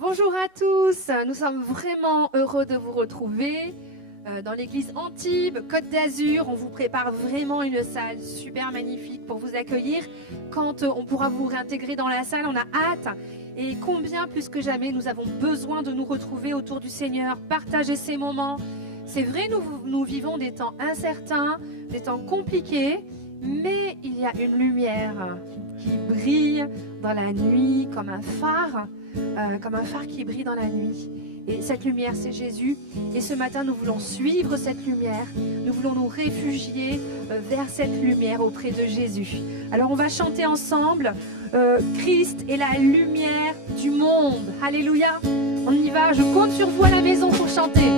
Bonjour à tous, nous sommes vraiment heureux de vous retrouver dans l'église Antibes, Côte d'Azur. On vous prépare vraiment une salle super magnifique pour vous accueillir. Quand on pourra vous réintégrer dans la salle, on a hâte. Et combien plus que jamais nous avons besoin de nous retrouver autour du Seigneur, partager ces moments. C'est vrai, nous vivons des temps incertains, des temps compliqués, mais il y a une lumière qui brille dans la nuit comme un phare qui brille dans la nuit. Et cette lumière, c'est Jésus. Et ce matin, nous voulons suivre cette lumière. Nous voulons nous réfugier vers cette lumière auprès de Jésus. Alors, on va chanter ensemble. Christ est la lumière du monde. Alléluia. On y va. Je compte sur vous à la maison pour chanter.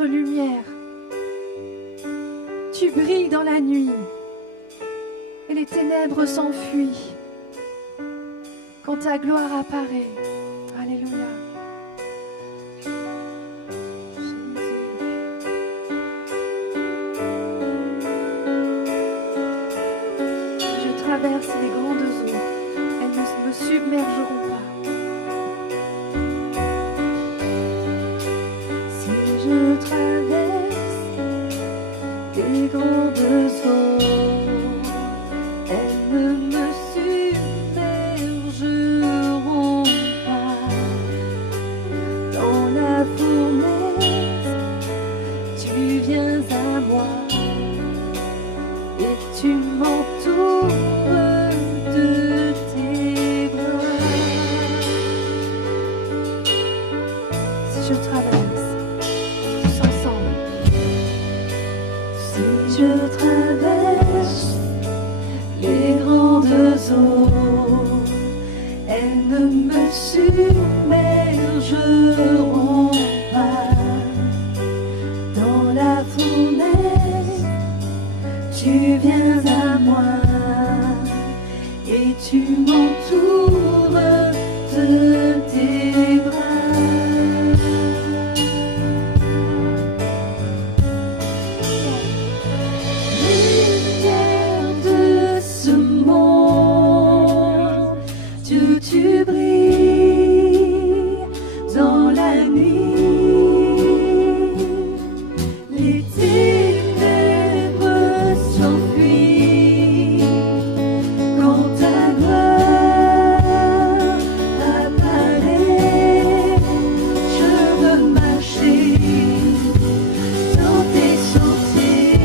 Lumière, tu brilles dans la nuit et les ténèbres s'enfuient quand ta gloire apparaît. Alléluia. Jésus. je traverse, tous ensemble. Si je traverse les grandes eaux, elles ne me submergeront pas. Dans la fournaise, tu viens à moi et tu m'entoures de tes bras. Lumière de ce monde, Dieu, tu brilles dans la nuit. Les ténèbres s'enfuient quand ta gloire apparaît. Je veux marcher dans tes sentiers,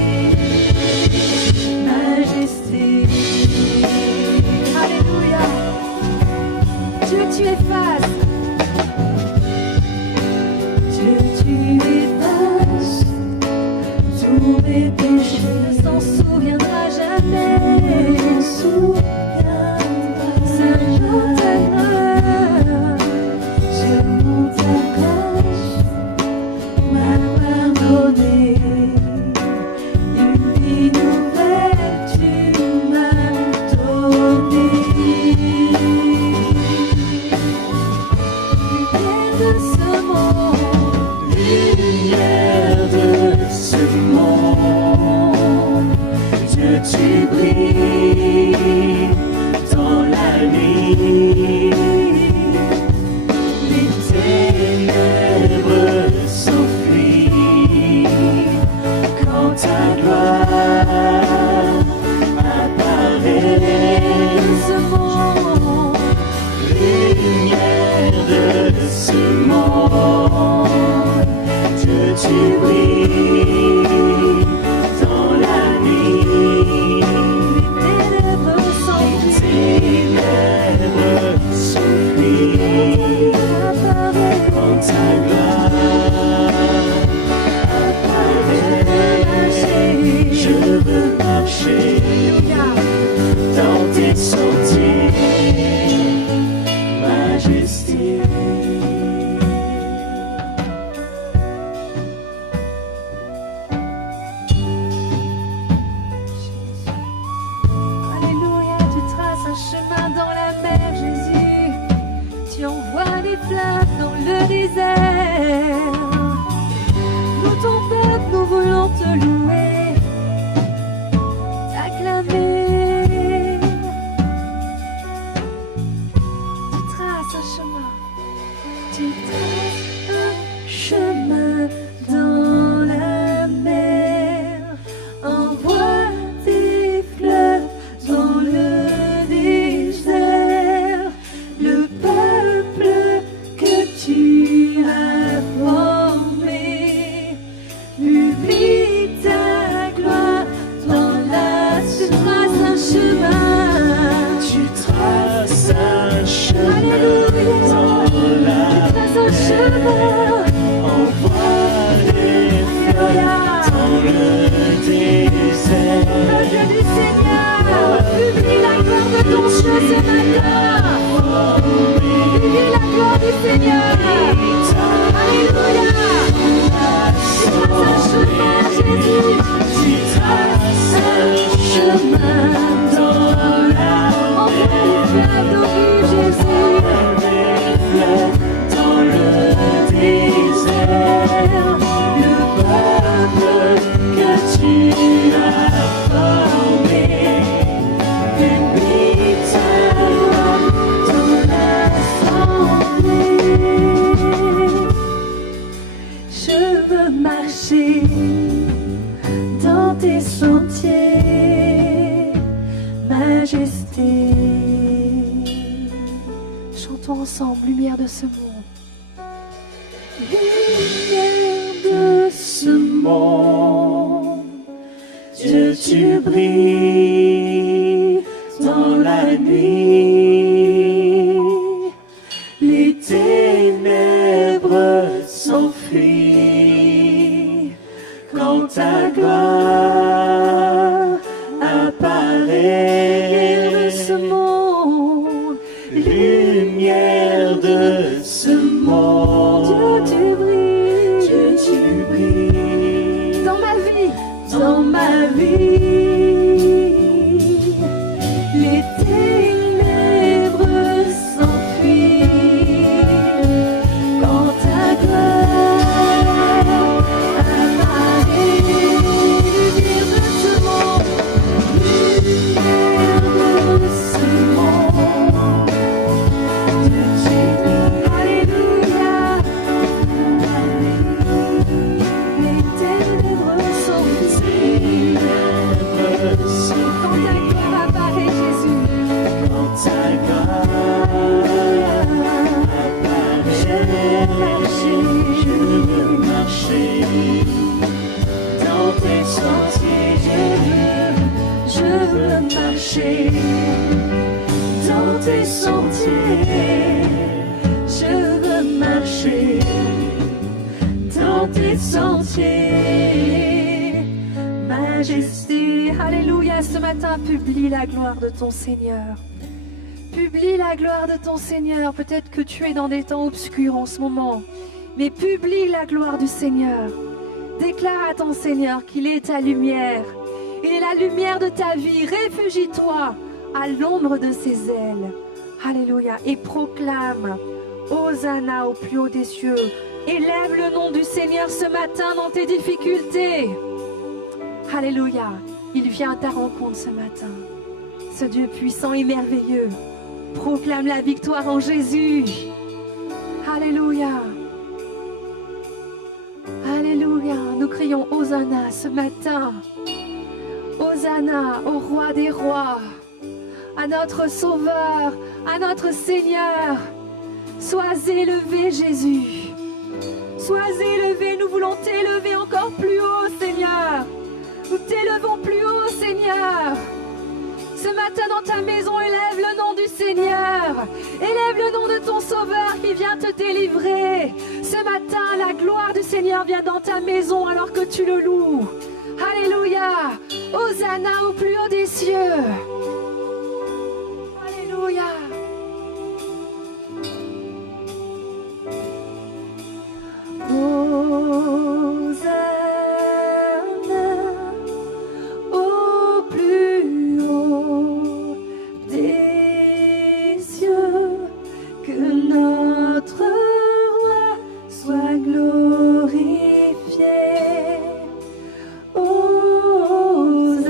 majesté. Alléluia. Dieu, tu effaces. Dieu, tu effaces tous mes péchés, ne s'en souviendra jamais. Saint-Jean, ta grâce, je monte ta grâce, m'a pardonné. Une vie nouvelle, tu m'as donné. Lumière de ce monde, lumière de ce monde, Dieu, tu brilles dans la nuit. Les ténèbres s'enfuient quand ta gloire apparaît. Ce monde, lumière de ce monde, Dieu, tu brilles dans la nuit. Les ténèbres s'enfuient quand ta gloire apparaît. Je veux marcher dans tes sentiers, majesté. Alléluia, tu traces un chemin dans la mer, Jésus. Tu envoies des flammes dans le désert. Nous, ton peuple, nous voulons te louer, t'acclamer. Tu traces un chemin. Tu traces un chemin dans la mer, envoie tes fleuves dans le désert. Le peuple que tu as formé publie ta gloire dans la tu traces un chemin. Tu traces un chemin dans la traces un chemin. Envoie les fleurs dans le désert. Peuple du Seigneur, publie la gloire de ton Dieu ce matin. Publie la gloire du Seigneur. Alléluia. Tu traces un chemin, Jésus. Tu traces un chemin dans la Envoie les fleuves d'eau vive, Jésus. dans le désert. Le peuple que tu as formé publie ta gloire dans l'assemblée. Je veux marcher dans tes sentiers, majesté. Chantons ensemble, lumière de ce monde. Lumière de ce monde, Dieu, tu brilles dans la nuit. Les ténèbres sont vie. Les ténèbres s'enfuient quand ta gloire apparaît. Lumière de ce monde, lumière de ce monde. Alléluia. Les ténèbres s'enfuient quand ta gloire apparaît, Jésus. Quand ta gloire apparaît, je veux marcher dans tes sentiers. Je veux marcher dans tes sentiers. Je veux marcher dans tes sentiers. Majesté, Alléluia, ce matin, publie la gloire de ton Seigneur. Publie la gloire de ton Seigneur. Peut-être que tu es dans des temps obscurs en ce moment, mais publie la gloire du Seigneur. Déclare à ton Seigneur qu'il est ta lumière. Il est la lumière de ta vie. Réfugie-toi à l'ombre de ses ailes. Alléluia. Et proclame Hosanna au plus haut des cieux. Élève le nom du Seigneur ce matin dans tes difficultés. Alléluia. Il vient à ta rencontre ce matin. Ce Dieu puissant et merveilleux. Proclame la victoire en Jésus. Alléluia. Alléluia. Nous crions Hosanna ce matin. Hosanna au roi des rois, à notre Sauveur, à notre Seigneur. Sois élevé, Jésus. Sois élevé, nous voulons t'élever encore plus haut, Seigneur. Nous t'élevons plus haut, Seigneur. Ce matin dans ta maison, élève le nom du Seigneur. Élève le nom de ton Sauveur qui vient te délivrer. Ce matin, la gloire du Seigneur vient dans ta maison alors que tu le loues. Alléluia. Hosanna au plus haut des cieux. Alléluia. Hosanna au plus haut des cieux, que notre roi soit glorifié. Hosanna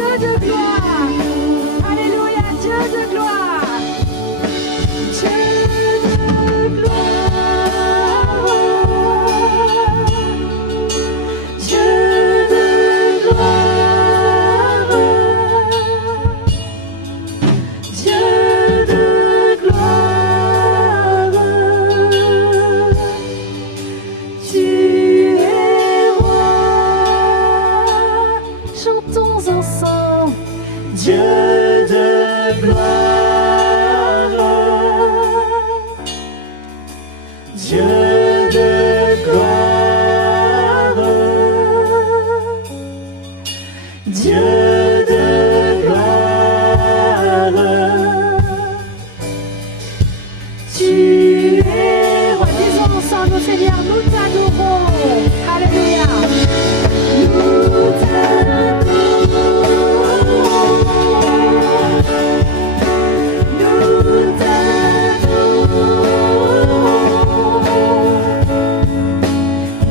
Dieu de gloire. Alléluia, Dieu de gloire. Dieu de gloire. Dieu de gloire. Dieu de gloire. Tu es roi. Chantons ensemble. Dieu de gloire, Dieu de gloire, Dieu de gloire, Tu es roi. Disons ensemble au Seigneur, nous t'adorons. Alléluia. Nous t'adorons. Nous t'adorons.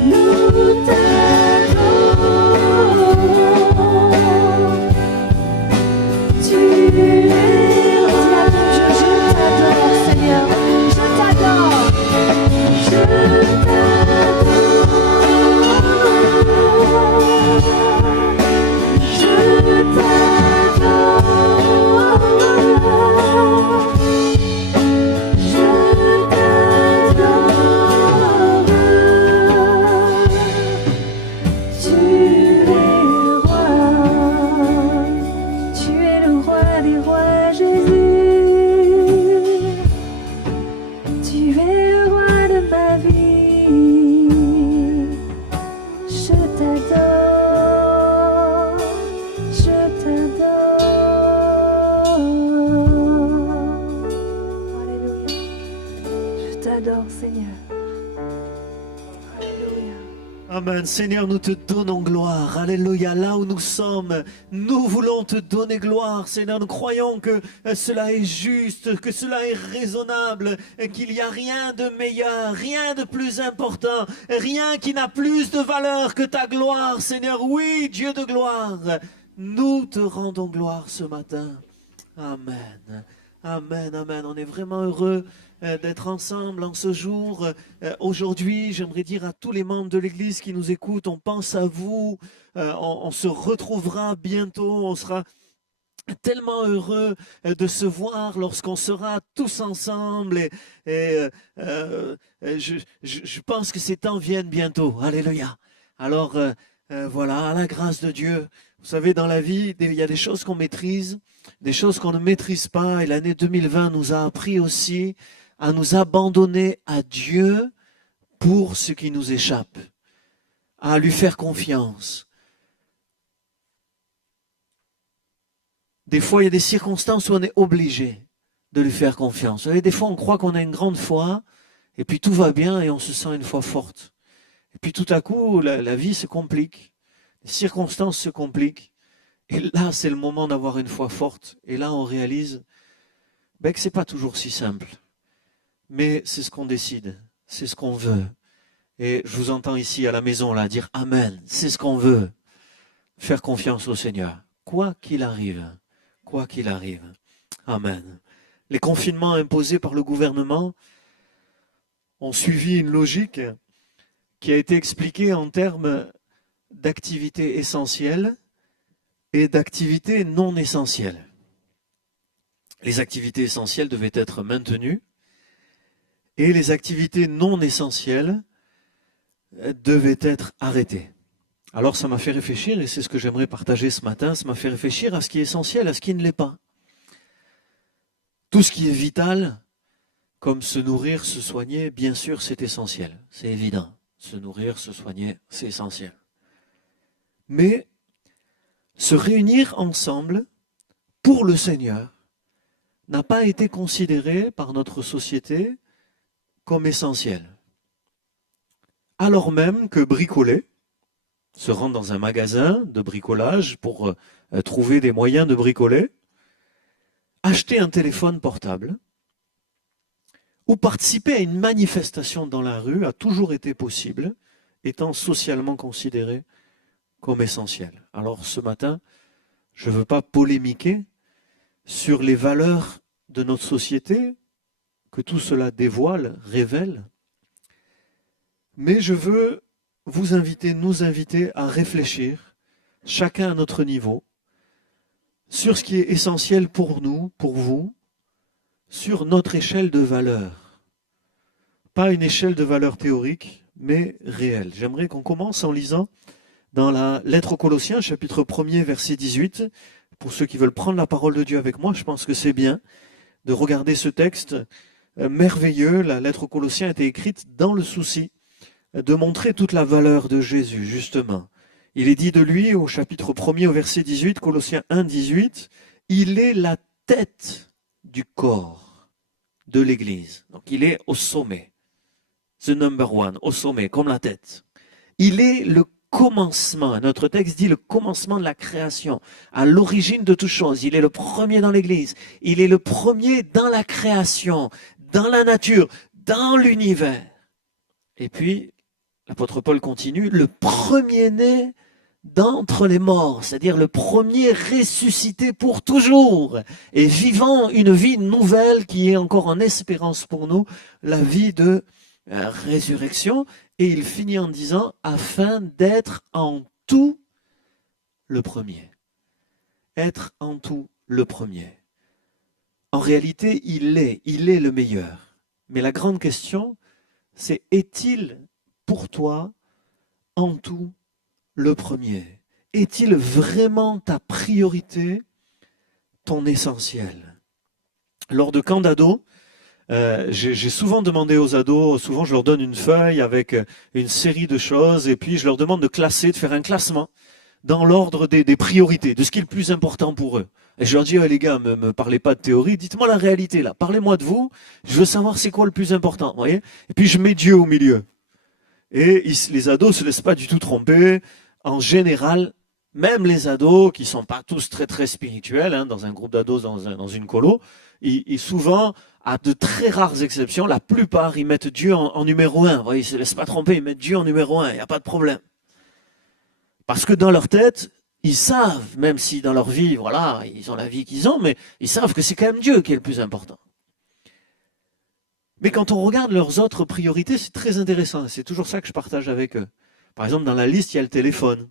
Nous t'adorons. Tu es roi. Je t'adore, Seigneur. Je t'adore. Je Tu es roi. Tu es le roi des rois, Jésus. Tu es le roi de ma vie. Je t'adore. Je t'adore. Alléluia. Je t'adore, Seigneur. Alléluia. Amen. Seigneur, nous te donnons gloire. Alléluia. Là où nous sommes, nous voulons te donner gloire. Seigneur, nous croyons que cela est juste, que cela est raisonnable, qu'il n'y a rien de meilleur, rien de plus important, rien qui n'a plus de valeur que ta gloire. Seigneur, oui, Dieu de gloire, nous te rendons gloire ce matin. Amen. Amen, amen. On est vraiment heureux d'être ensemble en ce jour. Aujourd'hui, j'aimerais dire à tous les membres de l'Église qui nous écoutent, on pense à vous. On se retrouvera bientôt. On sera tellement heureux de se voir lorsqu'on sera tous ensemble. Je pense que ces temps viennent bientôt. Alléluia. Alors, voilà, à la grâce de Dieu. Vous savez, dans la vie, il y a des choses qu'on maîtrise, des choses qu'on ne maîtrise pas. Et l'année 2020 nous a appris aussi à nous abandonner à Dieu pour ce qui nous échappe, à lui faire confiance. Des fois, il y a des circonstances où on est obligé de lui faire confiance. Vous savez, des fois, on croit qu'on a une grande foi, et puis tout va bien, et on se sent une foi forte. Et puis tout à coup, la vie se complique, les circonstances se compliquent, et là, c'est le moment d'avoir une foi forte. Et là, on réalise que ce n'est pas toujours si simple. Mais c'est ce qu'on décide, c'est ce qu'on veut. Et je vous entends ici à la maison là dire Amen, c'est ce qu'on veut. Faire confiance au Seigneur, quoi qu'il arrive. Quoi qu'il arrive. Amen. Les confinements imposés par le gouvernement ont suivi une logique qui a été expliquée en termes d'activités essentielles et d'activités non essentielles. Les activités essentielles devaient être maintenues et les activités non essentielles devaient être arrêtées. Alors ça m'a fait réfléchir, et c'est ce que j'aimerais partager ce matin, ça m'a fait réfléchir à ce qui est essentiel, à ce qui ne l'est pas. Tout ce qui est vital, comme se nourrir, se soigner, bien sûr c'est essentiel, c'est évident. Se nourrir, se soigner, c'est essentiel. Mais se réunir ensemble pour le Seigneur n'a pas été considéré par notre société comme essentiel. Alors même que bricoler, se rendre dans un magasin de bricolage pour trouver des moyens de bricoler, acheter un téléphone portable ou participer à une manifestation dans la rue a toujours été possible, étant socialement considéré comme essentiel. Alors ce matin, Je ne veux pas polémiquer sur les valeurs de notre société, que tout cela dévoile, révèle. Mais je veux vous inviter, nous inviter à réfléchir, chacun à notre niveau, sur ce qui est essentiel pour nous, pour vous, sur notre échelle de valeur. Pas une échelle de valeur théorique, mais réelle. J'aimerais qu'on commence en lisant dans la lettre aux Colossiens, chapitre 1er, verset 18. Pour ceux qui veulent prendre la parole de Dieu avec moi, je pense que c'est bien de regarder ce texte merveilleux. La lettre aux Colossiens a été écrite dans le souci de montrer toute la valeur de Jésus, justement. Il est dit de lui au chapitre 1er, au verset 18, Colossiens 1, 18, « Il est la tête du corps de l'Église. » Donc il est au sommet. The number one, au sommet, comme la tête. Il est le commencement. Notre texte dit le commencement de la création, à l'origine de toute chose. Il est le premier dans l'Église. Il est le premier dans la création, dans la nature, dans l'univers. Et puis, l'apôtre Paul continue, le premier-né d'entre les morts, c'est-à-dire le premier ressuscité pour toujours et vivant une vie nouvelle qui est encore en espérance pour nous, la vie de résurrection. Et il finit en disant, afin d'être en tout le premier. Être en tout le premier. En réalité, il est le meilleur. Mais la grande question, c'est est-il pour toi en tout le premier? Est-il vraiment ta priorité, ton essentiel? Lors de camps d'ados, j'ai souvent demandé aux ados, souvent je leur donne une feuille avec une série de choses et puis je leur demande de classer, de faire un classement dans l'ordre des priorités, de ce qui est le plus important pour eux. Et je leur dis, les gars, me parlez pas de théorie, dites-moi la réalité là, parlez-moi de vous, je veux savoir c'est quoi le plus important, voyez. Et puis je mets Dieu au milieu. Et les ados ne se laissent pas du tout tromper. En général, même les ados qui ne sont pas tous très très spirituels, dans un groupe d'ados, dans une colo, ils souvent, à de très rares exceptions, la plupart, ils mettent Dieu en numéro 1. Ils ne se laissent pas tromper, ils mettent Dieu en numéro 1, il n'y a pas de problème. Parce que dans leur tête, ils savent, même si dans leur vie, voilà, ils ont la vie qu'ils ont, mais ils savent que c'est quand même Dieu qui est le plus important. Mais quand on regarde leurs autres priorités, c'est très intéressant. C'est toujours ça que je partage avec eux. Par exemple, dans la liste, il y a le téléphone,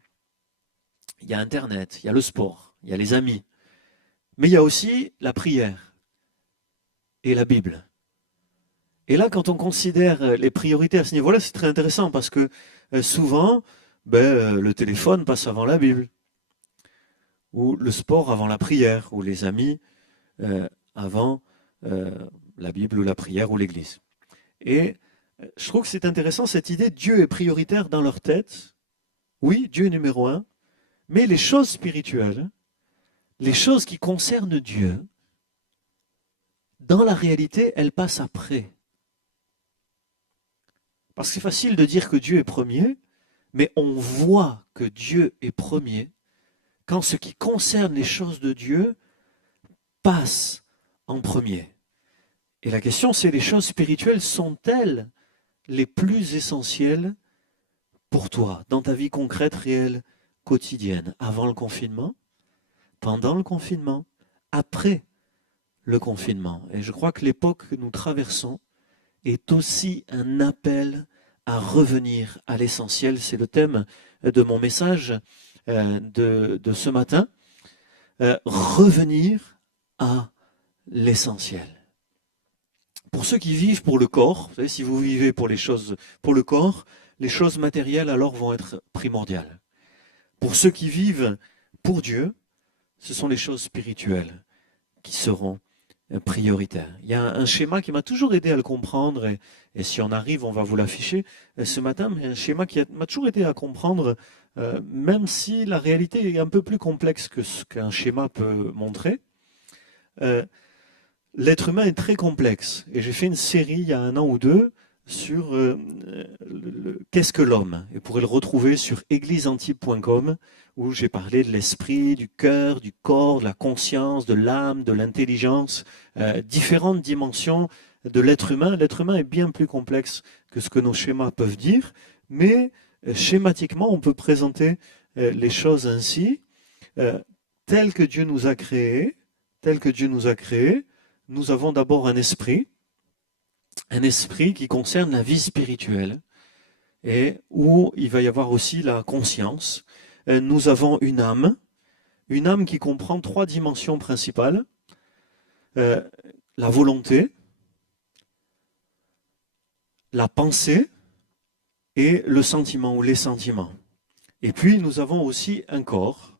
il y a Internet, il y a le sport, il y a les amis. Mais il y a aussi la prière et la Bible. Et là, quand on considère les priorités à ce niveau-là, c'est très intéressant parce que souvent, le téléphone passe avant la Bible, ou le sport avant la prière, ou les amis avant la Bible ou la prière ou l'Église. Et je trouve que c'est intéressant cette idée, Dieu est prioritaire dans leur tête. Oui, Dieu est numéro 1, mais les choses spirituelles, les choses qui concernent Dieu, dans la réalité, elles passent après. Parce que c'est facile de dire que Dieu est premier, mais on voit que Dieu est premier quand ce qui concerne les choses de Dieu passe en premier. Et la question, c'est les choses spirituelles sont-elles les plus essentielles pour toi, dans ta vie concrète, réelle, quotidienne, avant le confinement, pendant le confinement, après le confinement. Et je crois que l'époque que nous traversons est aussi un appel à revenir à l'essentiel. C'est le thème de mon message de ce matin. Revenir à l'essentiel. Pour ceux qui vivent pour le corps, vous savez, si vous vivez pour les choses, pour le corps, les choses matérielles alors vont être primordiales. Pour ceux qui vivent pour Dieu, ce sont les choses spirituelles qui seront prioritaires. Il y a un schéma qui m'a toujours aidé à le comprendre, et si on arrive, on va vous l'afficher ce matin, mais un schéma qui m'a toujours aidé à comprendre, même si la réalité est un peu plus complexe que ce qu'un schéma peut montrer. L'être humain est très complexe, et j'ai fait une série il y a 1 an ou 2 sur qu'est-ce que l'homme, et vous pourrez le retrouver sur égliseantibes.com, où j'ai parlé de l'esprit, du cœur, du corps, de la conscience, de l'âme, de l'intelligence, différentes dimensions de l'être humain. L'être humain est bien plus complexe que ce que nos schémas peuvent dire, mais schématiquement, on peut présenter les choses ainsi. tel que Dieu nous a créés, nous avons d'abord un esprit qui concerne la vie spirituelle et où il va y avoir aussi la conscience. Nous avons une âme qui comprend 3 dimensions principales. La volonté, la pensée et le sentiment ou les sentiments. Et puis nous avons aussi un corps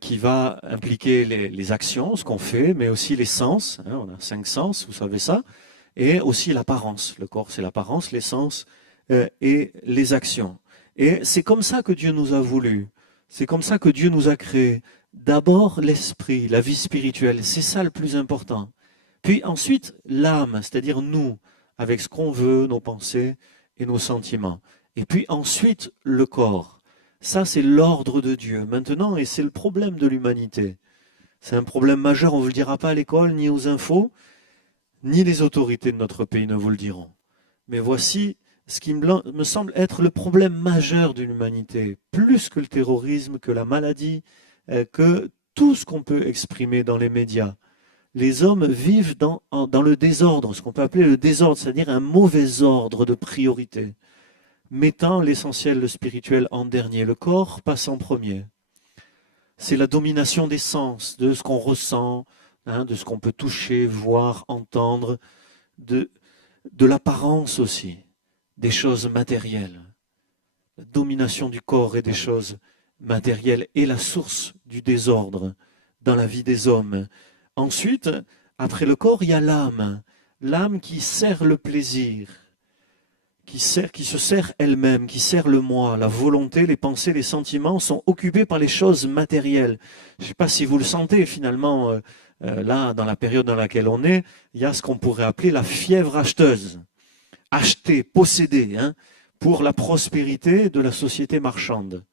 qui va impliquer les actions, ce qu'on fait, mais aussi les sens. On a 5 sens, vous savez ça. Et aussi l'apparence. Le corps, c'est l'apparence, les sens et les actions. Et c'est comme ça que Dieu nous a voulu. C'est comme ça que Dieu nous a créés. D'abord l'esprit, la vie spirituelle, c'est ça le plus important. Puis ensuite l'âme, c'est-à-dire nous, avec ce qu'on veut, nos pensées et nos sentiments. Et puis ensuite le corps. Ça, c'est l'ordre de Dieu. Maintenant, et c'est le problème de l'humanité. C'est un problème majeur, on ne vous le dira pas à l'école, ni aux infos, ni les autorités de notre pays ne vous le diront. Mais voici ce qui me semble être le problème majeur de l'humanité, plus que le terrorisme, que la maladie, que tout ce qu'on peut exprimer dans les médias. Les hommes vivent dans le désordre, ce qu'on peut appeler le désordre, c'est-à-dire un mauvais ordre de priorité, mettant l'essentiel, le spirituel en dernier. Le corps passe en premier. C'est la domination des sens, de ce qu'on ressent, de ce qu'on peut toucher, voir, entendre, de l'apparence aussi, des choses matérielles. La domination du corps et des choses matérielles est la source du désordre dans la vie des hommes. Ensuite, après le corps, il y a l'âme. L'âme qui sert le plaisir, qui se sert elle-même, qui sert le moi. La volonté, les pensées, les sentiments sont occupés par les choses matérielles. Je ne sais pas si vous le sentez finalement, là, dans la période dans laquelle on est, il y a ce qu'on pourrait appeler la fièvre acheteuse. Acheter, posséder, pour la prospérité de la société marchande.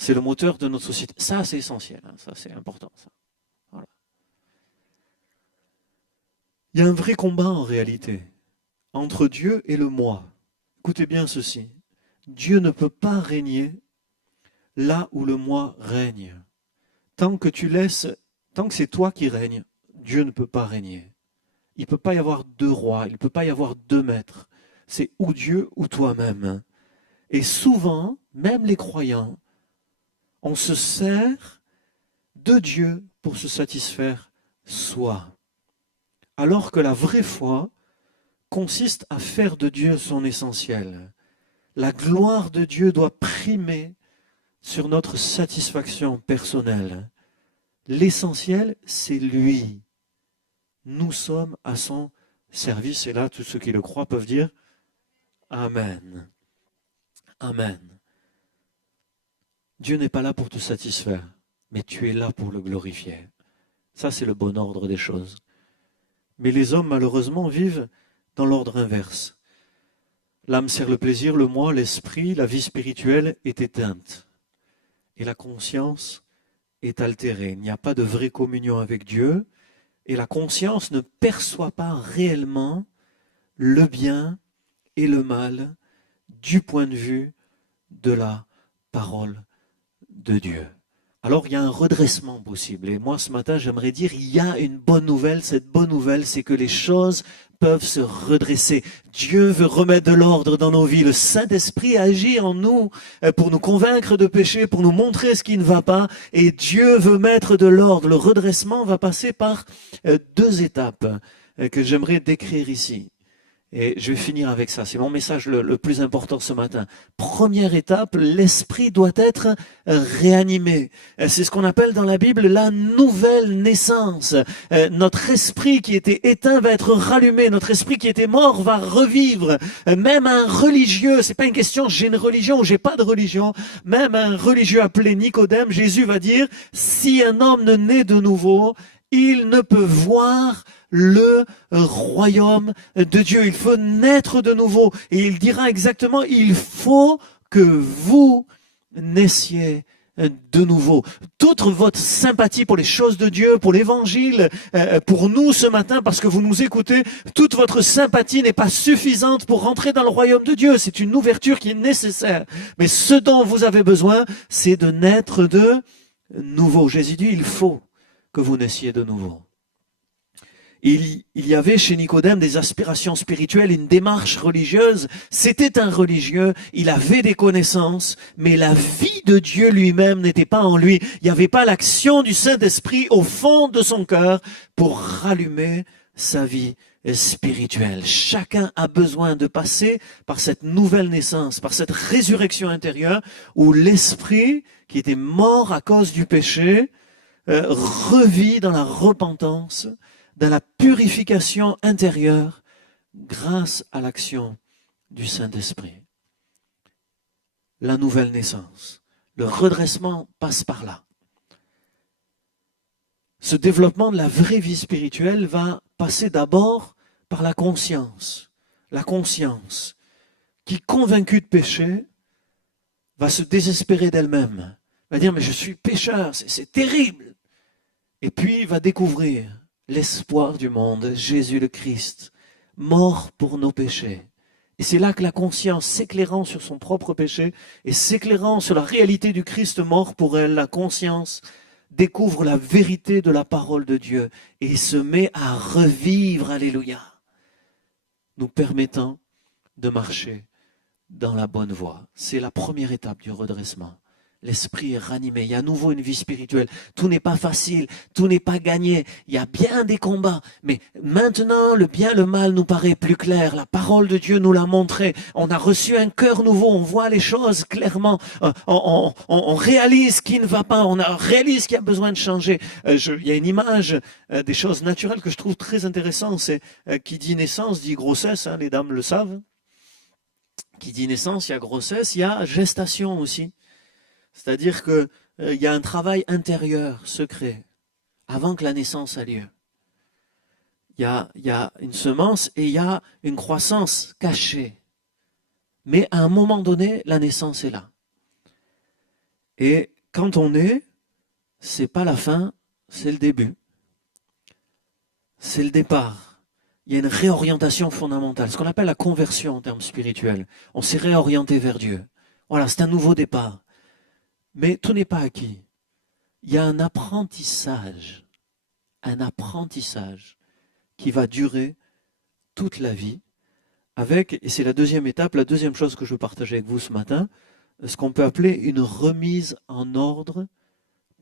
C'est le moteur de notre société. Ça, c'est essentiel, ça, c'est important. Ça. Voilà. Il y a un vrai combat en réalité entre Dieu et le moi. Écoutez bien ceci. Dieu ne peut pas régner là où le moi règne. Tant que c'est toi qui règnes, Dieu ne peut pas régner. Il ne peut pas y avoir 2 rois, il ne peut pas y avoir 2 maîtres. C'est ou Dieu ou toi-même. Et souvent, même les croyants, on se sert de Dieu pour se satisfaire soi. Alors que la vraie foi consiste à faire de Dieu son essentiel. La gloire de Dieu doit primer sur notre satisfaction personnelle. L'essentiel, c'est lui. Nous sommes à son service. Et là, tous ceux qui le croient peuvent dire Amen. Amen. Dieu n'est pas là pour te satisfaire, mais tu es là pour le glorifier. Ça, c'est le bon ordre des choses. Mais les hommes, malheureusement, vivent dans l'ordre inverse. L'âme sert le plaisir, le moi, l'esprit, la vie spirituelle est éteinte. Et la conscience est altérée. Il n'y a pas de vraie communion avec Dieu. Et la conscience ne perçoit pas réellement le bien et le mal du point de vue de la parole de Dieu. Alors il y a un redressement possible. Et moi ce matin j'aimerais dire il y a une bonne nouvelle. Cette bonne nouvelle c'est que les choses peuvent se redresser. Dieu veut remettre de l'ordre dans nos vies. Le Saint-Esprit agit en nous pour nous convaincre de péché, pour nous montrer ce qui ne va pas. Et Dieu veut mettre de l'ordre. Le redressement va passer par 2 étapes que j'aimerais décrire ici. Et je vais finir avec ça. C'est mon message le plus important ce matin. Première étape, l'esprit doit être réanimé. C'est ce qu'on appelle dans la Bible la nouvelle naissance. Notre esprit qui était éteint va être rallumé. Notre esprit qui était mort va revivre. Même un religieux, c'est pas une question j'ai une religion ou j'ai pas de religion. Même un religieux appelé Nicodème, Jésus va dire si un homme ne naît de nouveau, il ne peut voir le royaume de Dieu. Il faut naître de nouveau. Et il dira exactement, il faut que vous naissiez de nouveau. Toute votre sympathie pour les choses de Dieu, pour l'évangile, pour nous ce matin, parce que vous nous écoutez, toute votre sympathie n'est pas suffisante pour rentrer dans le royaume de Dieu. C'est une ouverture qui est nécessaire. Mais ce dont vous avez besoin, c'est de naître de nouveau. Jésus dit, il faut que vous naissiez de nouveau. Il y avait chez Nicodème des aspirations spirituelles, une démarche religieuse. C'était un religieux, il avait des connaissances, mais la vie de Dieu lui-même n'était pas en lui. Il n'y avait pas l'action du Saint-Esprit au fond de son cœur pour rallumer sa vie spirituelle. Chacun a besoin de passer par cette nouvelle naissance, par cette résurrection intérieure où l'esprit qui était mort à cause du péché revit dans la repentance, dans la purification intérieure grâce à l'action du Saint-Esprit. La nouvelle naissance, le redressement passe par là. Ce développement de la vraie vie spirituelle va passer d'abord par la conscience. La conscience qui, convaincue de péché, va se désespérer d'elle-même, va dire « mais je suis pécheur, c'est terrible !» Et puis va découvrir l'espoir du monde, Jésus le Christ, mort pour nos péchés. Et c'est là que la conscience, s'éclairant sur son propre péché et s'éclairant sur la réalité du Christ mort pour elle, la conscience découvre la vérité de la parole de Dieu et se met à revivre, alléluia, nous permettant de marcher dans la bonne voie. C'est la première étape du redressement. L'esprit est ranimé, il y a à nouveau une vie spirituelle. Tout n'est pas facile, tout n'est pas gagné. Il y a bien des combats, mais maintenant le bien, le mal nous paraît plus clair. La parole de Dieu nous l'a montré. On a reçu un cœur nouveau, on voit les choses clairement. On réalise ce qui ne va pas, on réalise qu'il y a besoin de changer. Il y a une image des choses naturelles que je trouve très intéressante. C'est qui dit naissance, dit grossesse, hein, les dames le savent. Qui dit naissance, il y a grossesse, il y a gestation aussi. C'est-à-dire qu'il y a un travail intérieur, secret, avant que la naissance ait lieu. Il y a une semence et il y a une croissance cachée. Mais à un moment donné, la naissance est là. Et quand on est, c'est pas la fin, c'est le début. C'est le départ. Il y a une réorientation fondamentale, ce qu'on appelle la conversion en termes spirituels. On s'est réorienté vers Dieu. Voilà, c'est un nouveau départ. Mais tout n'est pas acquis. Il y a un apprentissage qui va durer toute la vie avec, et c'est la deuxième étape, la deuxième chose que je veux partager avec vous ce matin, ce qu'on peut appeler une remise en ordre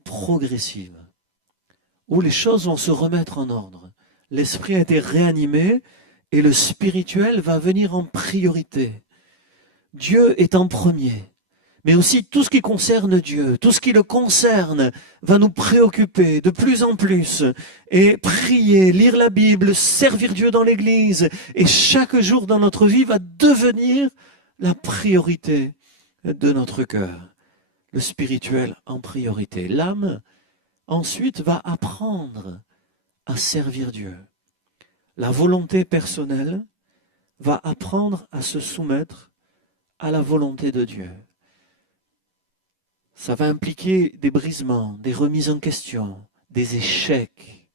progressive, où les choses vont se remettre en ordre. L'esprit a été réanimé et le spirituel va venir en priorité. Dieu est en premier. Mais aussi tout ce qui concerne Dieu, tout ce qui le concerne va nous préoccuper de plus en plus. Et prier, lire la Bible, servir Dieu dans l'Église, et chaque jour dans notre vie va devenir la priorité de notre cœur. Le spirituel en priorité. L'âme, ensuite, va apprendre à servir Dieu. La volonté personnelle va apprendre à se soumettre à la volonté de Dieu. Ça va impliquer des brisements, des remises en question, des échecs,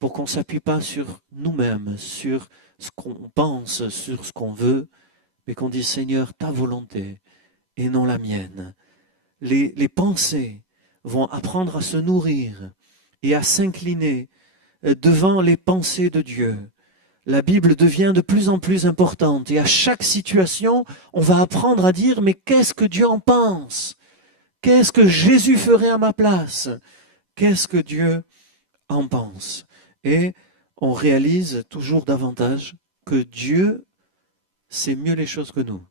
pour qu'on ne s'appuie pas sur nous-mêmes, sur ce qu'on pense, sur ce qu'on veut, mais qu'on dise Seigneur, ta volonté et non la mienne. Les pensées vont apprendre à se nourrir et à s'incliner devant les pensées de Dieu. La Bible devient de plus en plus importante et à chaque situation, on va apprendre à dire mais qu'est-ce que Dieu en pense ? Qu'est-ce que Jésus ferait à ma place? Qu'est-ce que Dieu en pense? Et on réalise toujours davantage que Dieu sait mieux les choses que nous.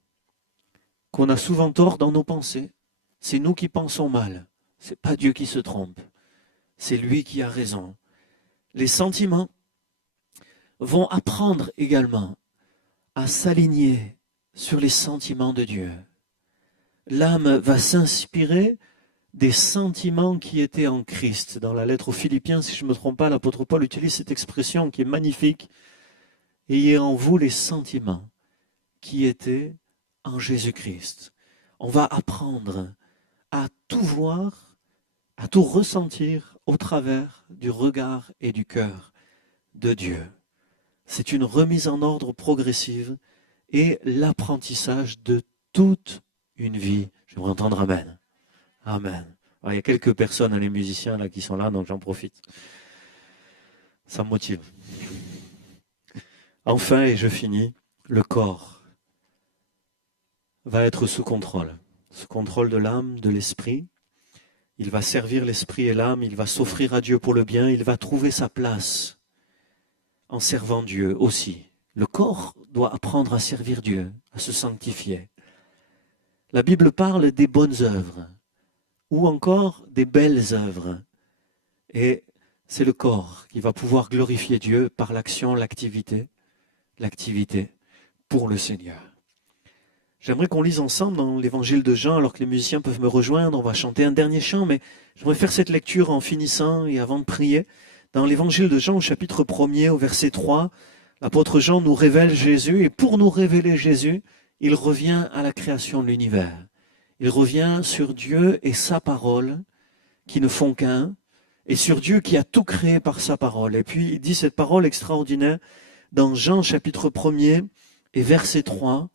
Qu'on a souvent tort dans nos pensées. C'est nous qui pensons mal. C'est pas Dieu qui se trompe. C'est lui qui a raison. Les sentiments vont apprendre également à s'aligner sur les sentiments de Dieu. L'âme va s'inspirer des sentiments qui étaient en Christ. Dans la lettre aux Philippiens, si je ne me trompe pas, l'apôtre Paul utilise cette expression qui est magnifique. Ayez en vous les sentiments qui étaient en Jésus-Christ. On va apprendre à tout voir, à tout ressentir au travers du regard et du cœur de Dieu. C'est une remise en ordre progressive et l'apprentissage de toute une vie. J'aimerais entendre Amen. Amen. Alors, il y a quelques personnes, les musiciens là, qui sont là, donc j'en profite. Ça me motive. Enfin, et je finis, le corps va être sous contrôle de l'âme, de l'esprit. Il va servir l'esprit et l'âme, il va s'offrir à Dieu pour le bien, il va trouver sa place en servant Dieu aussi. Le corps doit apprendre à servir Dieu, à se sanctifier. La Bible parle des bonnes œuvres ou encore des belles œuvres. Et c'est le corps qui va pouvoir glorifier Dieu par l'action, l'activité pour le Seigneur. J'aimerais qu'on lise ensemble dans l'évangile de Jean, alors que les musiciens peuvent me rejoindre. On va chanter un dernier chant, mais j'aimerais faire cette lecture en finissant et avant de prier. Dans l'évangile de Jean, au chapitre 1er, au verset 3, l'apôtre Jean nous révèle Jésus, et pour nous révéler Jésus, il revient à la création de l'univers. Il revient sur Dieu et sa parole, qui ne font qu'un, et sur Dieu qui a tout créé par sa parole. Et puis il dit cette parole extraordinaire dans Jean chapitre 1er et verset 3.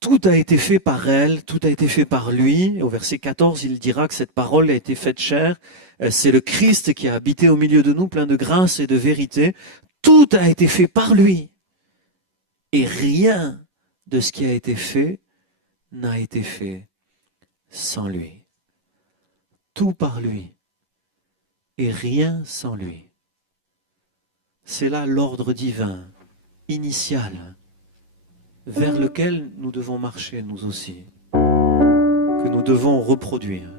Tout a été fait par elle, tout a été fait par lui. Au verset 14, il dira que cette parole a été faite chair. C'est le Christ qui a habité au milieu de nous, plein de grâce et de vérité. Tout a été fait par lui. Et rien de ce qui a été fait n'a été fait sans lui. Tout par lui et rien sans lui. C'est là l'ordre divin, initial, vers lequel nous devons marcher nous aussi, que nous devons reproduire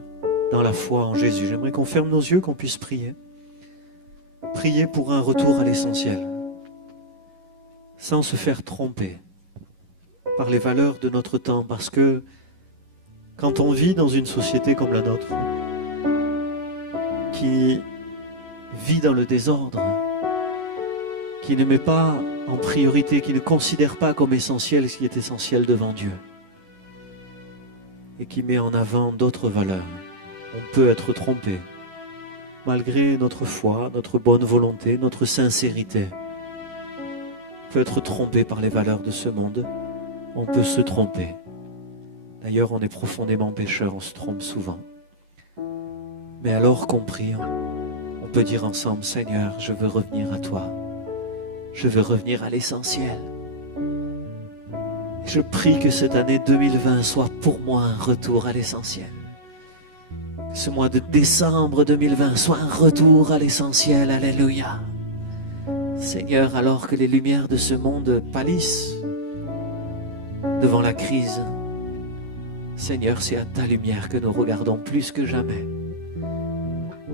dans la foi en Jésus. J'aimerais qu'on ferme nos yeux, qu'on puisse prier. Prier pour un retour à l'essentiel, sans se faire tromper par les valeurs de notre temps, parce que quand on vit dans une société comme la nôtre, qui vit dans le désordre, qui ne met pas en priorité, qui ne considère pas comme essentiel ce qui est essentiel devant Dieu, et qui met en avant d'autres valeurs, on peut être trompé, malgré notre foi, notre bonne volonté, notre sincérité. On peut être trompé par les valeurs de ce monde, on peut se tromper. D'ailleurs, on est profondément pécheur, on se trompe souvent. Mais alors qu'on prie, on peut dire ensemble, Seigneur, je veux revenir à toi. Je veux revenir à l'essentiel. Je prie que cette année 2020 soit pour moi un retour à l'essentiel. Que ce mois de décembre 2020 soit un retour à l'essentiel. Alléluia. Seigneur, alors que les lumières de ce monde pâlissent devant la crise, Seigneur, c'est à ta lumière que nous regardons plus que jamais.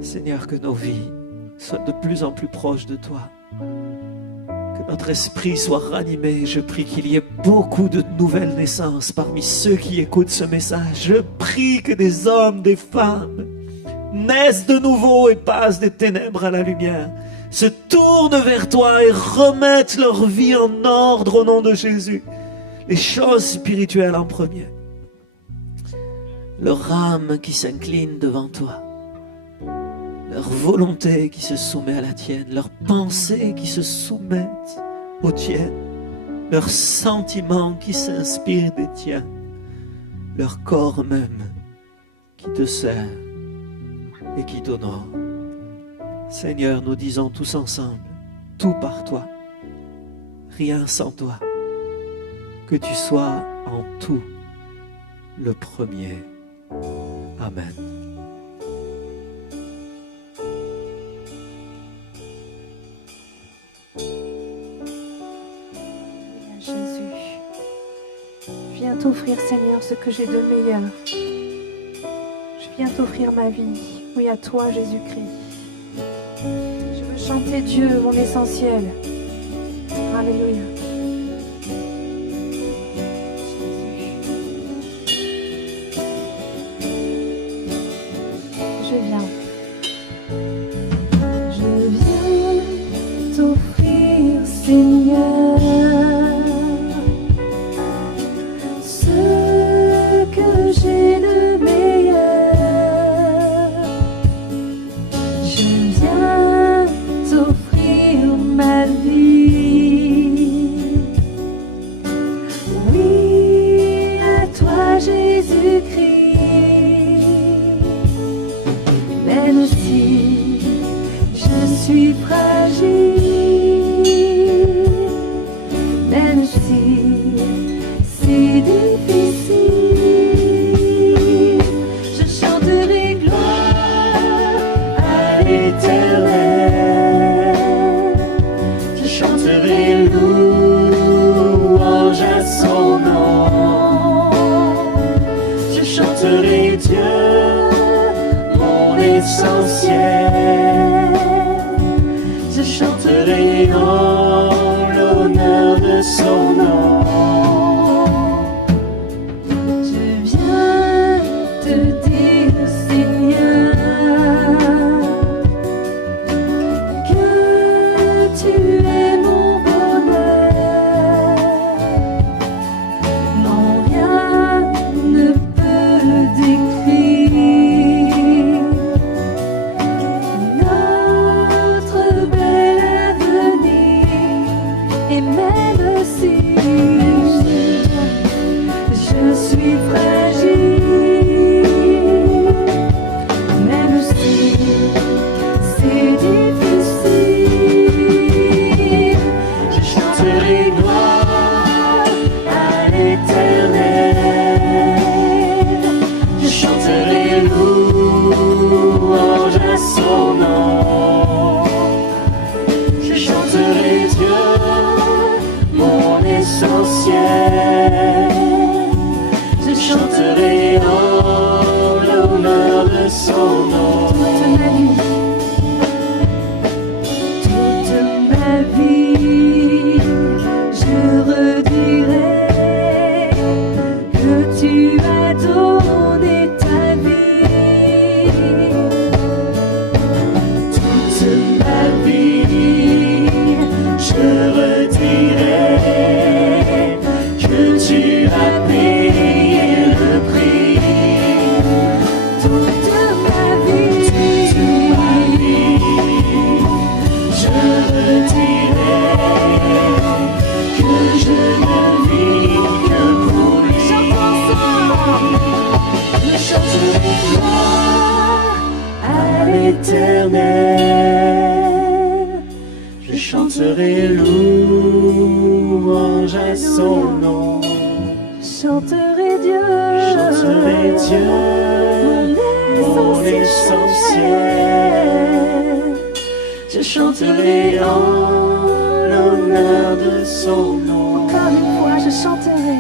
Seigneur, que nos vies soient de plus en plus proches de toi. Que notre esprit soit ranimé. Je prie qu'il y ait beaucoup de nouvelles naissances parmi ceux qui écoutent ce message. Je prie que des hommes, des femmes naissent de nouveau et passent des ténèbres à la lumière. Se tournent vers toi et remettent leur vie en ordre au nom de Jésus. Les choses spirituelles en premier. Leur âme qui s'incline devant toi. Leur volonté qui se soumet à la tienne, leurs pensées qui se soumettent aux tiennes, leurs sentiments qui s'inspirent des tiens, leur corps même qui te sert et qui t'honore. Seigneur, nous disons tous ensemble, tout par toi, rien sans toi, que tu sois en tout le premier. Amen. T'offrir, Seigneur, ce que j'ai de meilleur. Je viens t'offrir ma vie. Oui, à toi, Jésus-Christ. Je veux chanter Dieu, mon essentiel. Alléluia. Je viens. Je viens t'offrir, Seigneur. Jésus-Christ. l'éternel. Je chanterai louange à son nom. Je chanterai Dieu, mon essentiel. Je chanterai en l'honneur de son nom. Je viens te dire, Seigneur, que tu es mon bonheur. Non, rien ne peut décrire notre bel avenir. Et même si je suis fragile, même si c'est difficile, Je chanterai gloire à l'éternel. Je chanterai louange à son nom. Je chanterai Dieu, mon essentiel. Je chanterai en l'honneur de son nom. toute ma vie, je redirai que tu as donné ta vie. Toute ma vie, je redirai que tu as payé le prix. Toute ma vie, Je redirai que je ne vis que pour lui. Je chanterai gloire à l'éternel. Je chanterai louange à son nom. chanterai Dieu, Chanterai Dieu, mon essentiel. Je chanterai en l'honneur de son nom. Encore une fois, je chanterai.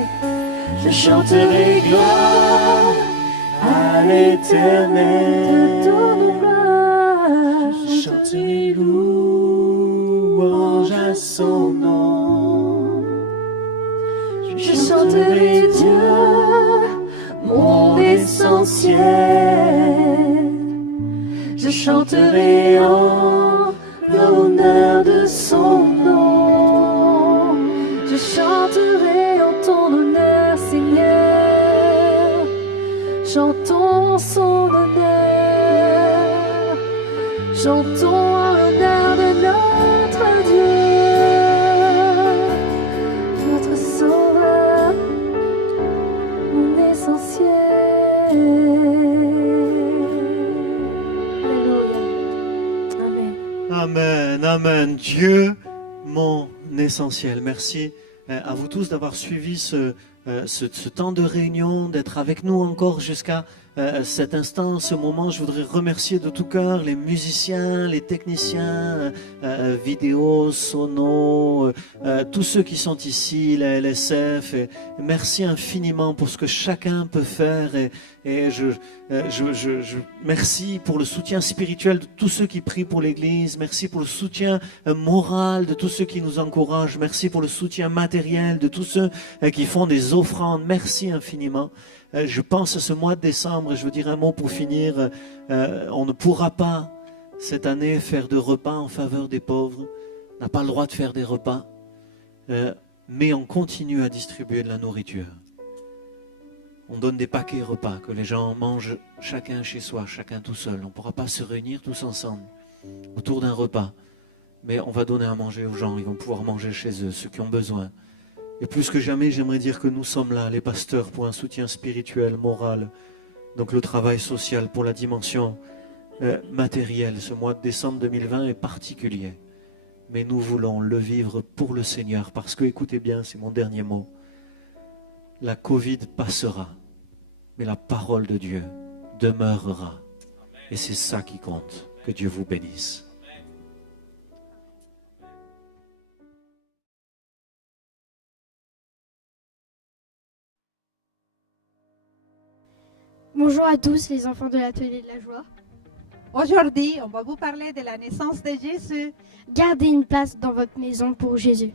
Je chanterai gloire à l'éternel. Ton gloire, Je chanterai louange à son nom. je chanterai Dieu, mon essentiel. Je chanterai en l'honneur de son nom. Je chanterai en ton honneur, Seigneur. Chantons son honneur. Chantons en l'honneur de notre Dieu, notre Sauveur, mon essentiel. Alléluia. Amen. Amen, amen. Dieu, mon essentiel. Merci à vous tous d'avoir suivi ce temps de réunion, d'être avec nous encore jusqu'à cet instant, ce moment. Je voudrais remercier de tout cœur les musiciens, les techniciens, vidéo, sono, tous ceux qui sont ici, la LSF. Et merci infiniment pour ce que chacun peut faire. Et je merci pour le soutien spirituel de tous ceux qui prient pour l'Église. Merci pour le soutien moral de tous ceux qui nous encouragent. Merci pour le soutien matériel de tous ceux qui font des offrandes. Merci infiniment. Je pense à ce mois de décembre, et je veux dire un mot pour finir. On ne pourra pas cette année faire de repas en faveur des pauvres. On n'a pas le droit de faire des repas. Mais on continue à distribuer de la nourriture. On donne des paquets repas que les gens mangent chacun chez soi, chacun tout seul. On ne pourra pas se réunir tous ensemble autour d'un repas. Mais on va donner à manger aux gens. Ils vont pouvoir manger chez eux, ceux qui ont besoin. Et plus que jamais, j'aimerais dire que nous sommes là, les pasteurs, pour un soutien spirituel, moral. Donc le travail social pour la dimension matérielle. Ce mois de décembre 2020 est particulier. Mais nous voulons le vivre pour le Seigneur. Parce que, écoutez bien, c'est mon dernier mot. La Covid passera. Mais la parole de Dieu demeurera. Et c'est ça qui compte. Que Dieu vous bénisse. Bonjour à tous les enfants de l'atelier de la joie. Aujourd'hui, on va vous parler de la naissance de Jésus. Gardez une place dans votre maison pour Jésus.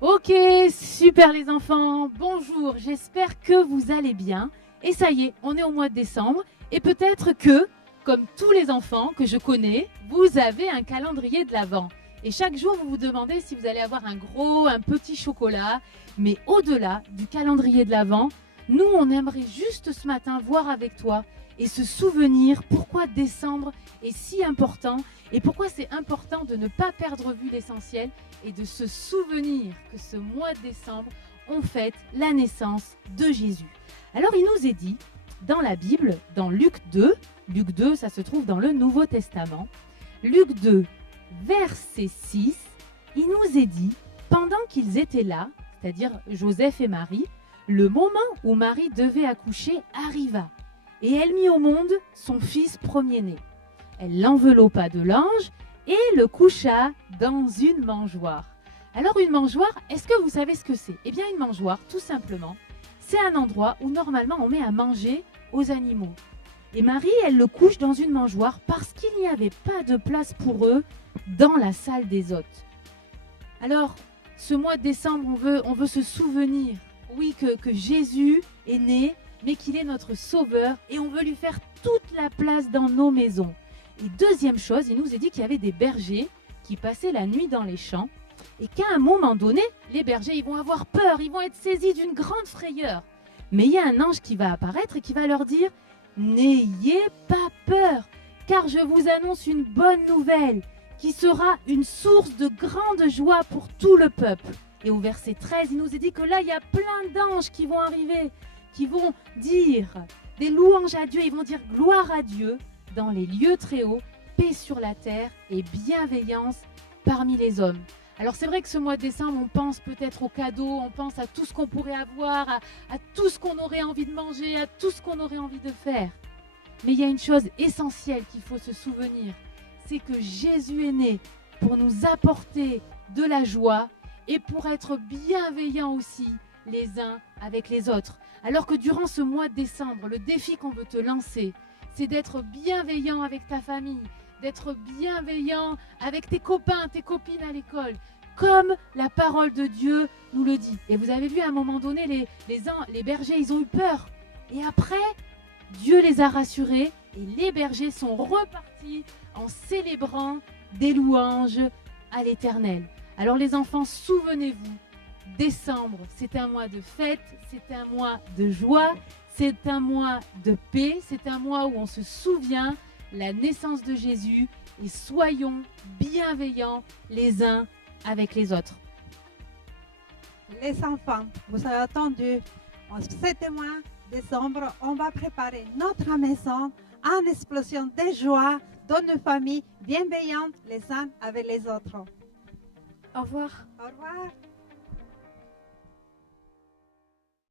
Ok, super les enfants. Bonjour, j'espère que vous allez bien. Et ça y est, on est au mois de décembre. Et peut-être que, comme tous les enfants que je connais, vous avez un calendrier de l'Avent. Et chaque jour, vous vous demandez si vous allez avoir un gros, un petit chocolat. Mais au-delà du calendrier de l'Avent, nous, on aimerait juste ce matin voir avec toi et se souvenir pourquoi décembre est si important et pourquoi c'est important de ne pas perdre vue l'essentiel et de se souvenir que ce mois de décembre, on fête la naissance de Jésus. Alors, il nous est dit dans la Bible, dans Luc 2, ça se trouve dans le Nouveau Testament, Luc 2, verset 6, il nous est dit, pendant qu'ils étaient là, c'est-à-dire Joseph et Marie, le moment où Marie devait accoucher arriva, et elle mit au monde son fils premier-né. Elle l'enveloppa de linge et le coucha dans une mangeoire. Alors une mangeoire, est-ce que vous savez ce que c'est? Eh bien une mangeoire, tout simplement, c'est un endroit où normalement on met à manger aux animaux. Et Marie, elle le couche dans une mangeoire parce qu'il n'y avait pas de place pour eux dans la salle des hôtes. Alors, ce mois de décembre, on veut se souvenir, oui, que Jésus est né, mais qu'il est notre sauveur et on veut lui faire toute la place dans nos maisons. Et deuxième chose, il nous est dit qu'il y avait des bergers qui passaient la nuit dans les champs et qu'à un moment donné, les bergers, ils vont avoir peur, ils vont être saisis d'une grande frayeur. Mais il y a un ange qui va apparaître et qui va leur dire « N'ayez pas peur, car je vous annonce une bonne nouvelle qui sera une source de grande joie pour tout le peuple. » Et au verset 13, il nous est dit que là, il y a plein d'anges qui vont arriver, qui vont dire des louanges à Dieu, ils vont dire gloire à Dieu dans les lieux très hauts, paix sur la terre et bienveillance parmi les hommes. Alors c'est vrai que ce mois de décembre, on pense peut-être aux cadeaux, on pense à tout ce qu'on pourrait avoir, à tout ce qu'on aurait envie de manger, à tout ce qu'on aurait envie de faire. Mais il y a une chose essentielle qu'il faut se souvenir, c'est que Jésus est né pour nous apporter de la joie et pour être bienveillants aussi les uns avec les autres. Alors que durant ce mois de décembre, le défi qu'on veut te lancer, c'est d'être bienveillant avec ta famille, d'être bienveillant avec tes copains, tes copines à l'école, comme la parole de Dieu nous le dit. Et vous avez vu à un moment donné, les bergers, ils ont eu peur. Et après, Dieu les a rassurés et les bergers sont repartis en célébrant des louanges à l'Éternel. Alors les enfants, souvenez-vous, décembre, c'est un mois de fête, c'est un mois de joie, c'est un mois de paix, c'est un mois où on se souvient la naissance de Jésus et soyons bienveillants les uns avec les autres. Les enfants, vous avez entendu, en ce mois de décembre, on va préparer notre maison en explosion de joie dans une famille bienveillante les uns avec les autres. Au revoir. Au revoir.